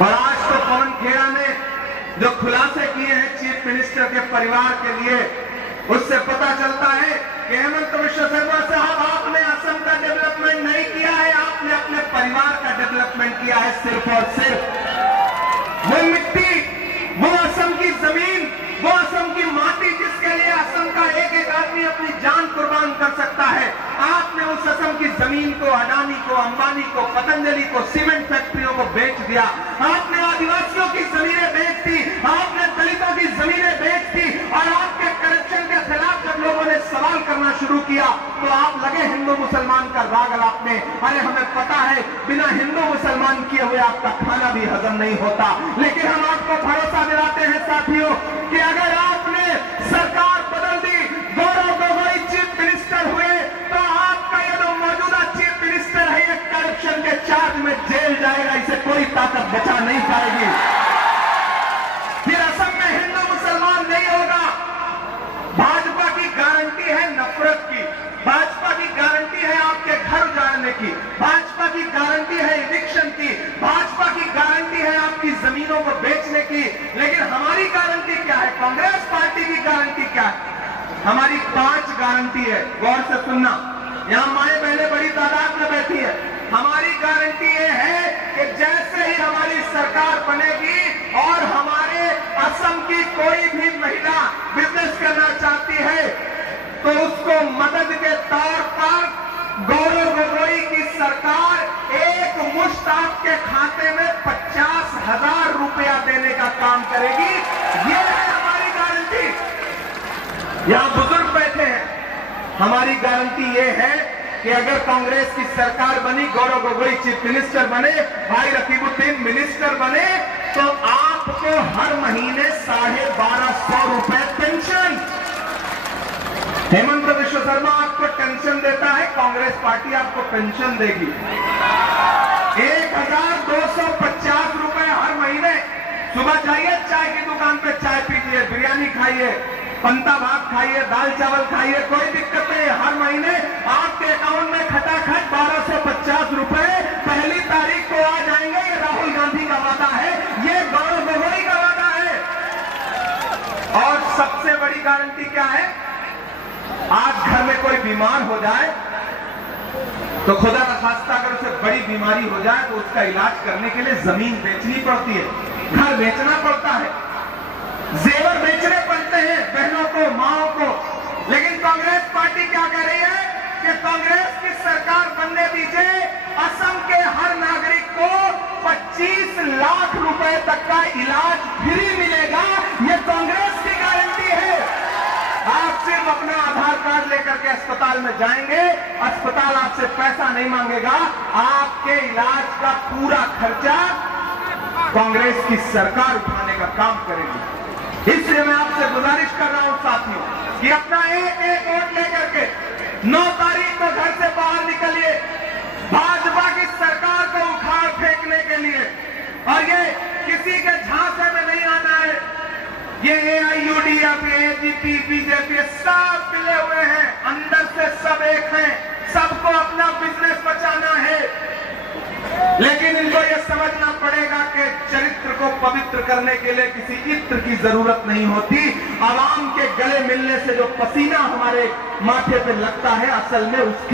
और आज तो पवन खेड़ा ने जो खुलासे किए हैं चीफ मिनिस्टर के परिवार के लिए, उससे पता चलता है कि हेमंत बिश्व शर्मा साहब, आपने असम का डेवलपमेंट नहीं किया है, आपने अपने परिवार का डेवलपमेंट किया है। सिर्फ और सिर्फ वो मिट्टी, वो असम की जमीन, वो असम की माटी, जिसके लिए असम का एक एक आदमी अपनी जान कुर्बान कर सकता है, आपने उस असम की जमीन को अडानी को, अंबानी को, पतंजलि को, सीमेंट फैक्ट्रियों को बेच दिया। आपने आदिवासियों की जमीनें बेच दी, आपने दलितों की जमीनें बेच दी, और आपके करप्शन के खिलाफ जब लोगों ने सवाल करना शुरू किया तो आप लगे हिंदू मुसलमान का राग अलापने। अरे हमें पता है बिना हिंदू मुसलमान किए हुए आपका खाना भी हजम नहीं होता, लेकिन हम आपको भरोसा दिलाते हैं साथियों कि अगर आपने सरकार बदल दी, गौरव गोगोई चीफ मिनिस्टर हुए, तो आपका ये जो मौजूदा चीफ मिनिस्टर है ये करप्शन के चार्ज में जेल जाएगा, इसे कोई ताकत बचा नहीं पाएगी। फिर असम में हिंदू मुसलमान नहीं होगा। भाजपा की गारंटी है नफरत की, भाजपा की गारंटी है आपके घर उजाड़ने की, भाजपा की गारंटी है इविक्शन की, भाजपा की गारंटी है आपकी जमीनों को बेचने की। लेकिन हमारी गारंटी क्या है? कांग्रेस पार्टी की गारंटी क्या है? हमारी 5 गारंटी है, गौर से सुनना, यहां माए बहनें बड़ी तादाद में बैठी है। हमारी गारंटी ये है कि जैसे ही हमारी सरकार बनेगी और हमारे असम की कोई भी महिला बिजनेस करना चाहती है तो उसको मदद के तौर पर गौरव गोगोई की सरकार एक मुश्त आपके खाते में 50,000 रुपया देने का काम करेगी। ये है हमारी गारंटी। यहां बुजुर्ग बैठे हैं, हमारी गारंटी ये है कि अगर कांग्रेस की सरकार बनी, गौरव गोगोई चीफ मिनिस्टर बने, भाई रकीबुद्दीन मिनिस्टर बने, तो आपको हर महीने 1250 रुपए पेंशन। हेमंत बिश्व शर्मा आपको टेंशन देता है, कांग्रेस पार्टी आपको पेंशन देगी 1250 रुपए हर महीने। सुबह जाइए चाय की दुकान पे, चाय पीजिए, बिरयानी खाइए, पंता भात खाइए, दाल चावल खाइए, कोई दिक्कत नहीं। हर महीने आपके अकाउंट में खटाखट 1250 रुपए पहली तारीख को आ जाएंगे। ये राहुल गांधी का वादा है, ये गौरव गोगोई का वादा है। और सबसे बड़ी गारंटी क्या है? आज घर में कोई बीमार हो जाए तो खुदा न खास्ता अगर उसे बड़ी बीमारी हो जाए तो उसका इलाज करने के लिए जमीन बेचनी पड़ती है, घर बेचना पड़ता है, जेवर बेचने पड़ते हैं बहनों को, माओ को। लेकिन कांग्रेस पार्टी क्या कह रही है कि कांग्रेस की सरकार बनने दीजिए, असम के हर नागरिक को 25 लाख रुपए तक का इलाज फ्री मिलेगा। ये कांग्रेस की गारंटी है। आप सिर्फ अपना आधार कार्ड लेकर के अस्पताल में जाएंगे, अस्पताल आपसे पैसा नहीं मांगेगा, आपके इलाज का पूरा खर्चा कांग्रेस की सरकार उठाने का काम करेगी। इसलिए मैं आपसे गुजारिश कर रहा हूं साथियों कि अपना एक एक वोट लेकर के 9 तारीख को घर से बाहर निकलिए, भाजपा की सरकार को उखाड़ फेंकने के लिए। और ये किसी के झांसे में नहीं आना है। ये AIUDF, AGP, BJP सब मिले हुए हैं, अंदर से सब एक हैं, सबको अपना बिजनेस बचाना है। लेकिन इनको यह समझना पड़ेगा कि चरित्र को पवित्र करने के लिए किसी इत्र की जरूरत नहीं होती। आवाम के गले मिलने से जो पसीना हमारे माथे पे लगता है, असल में उसकी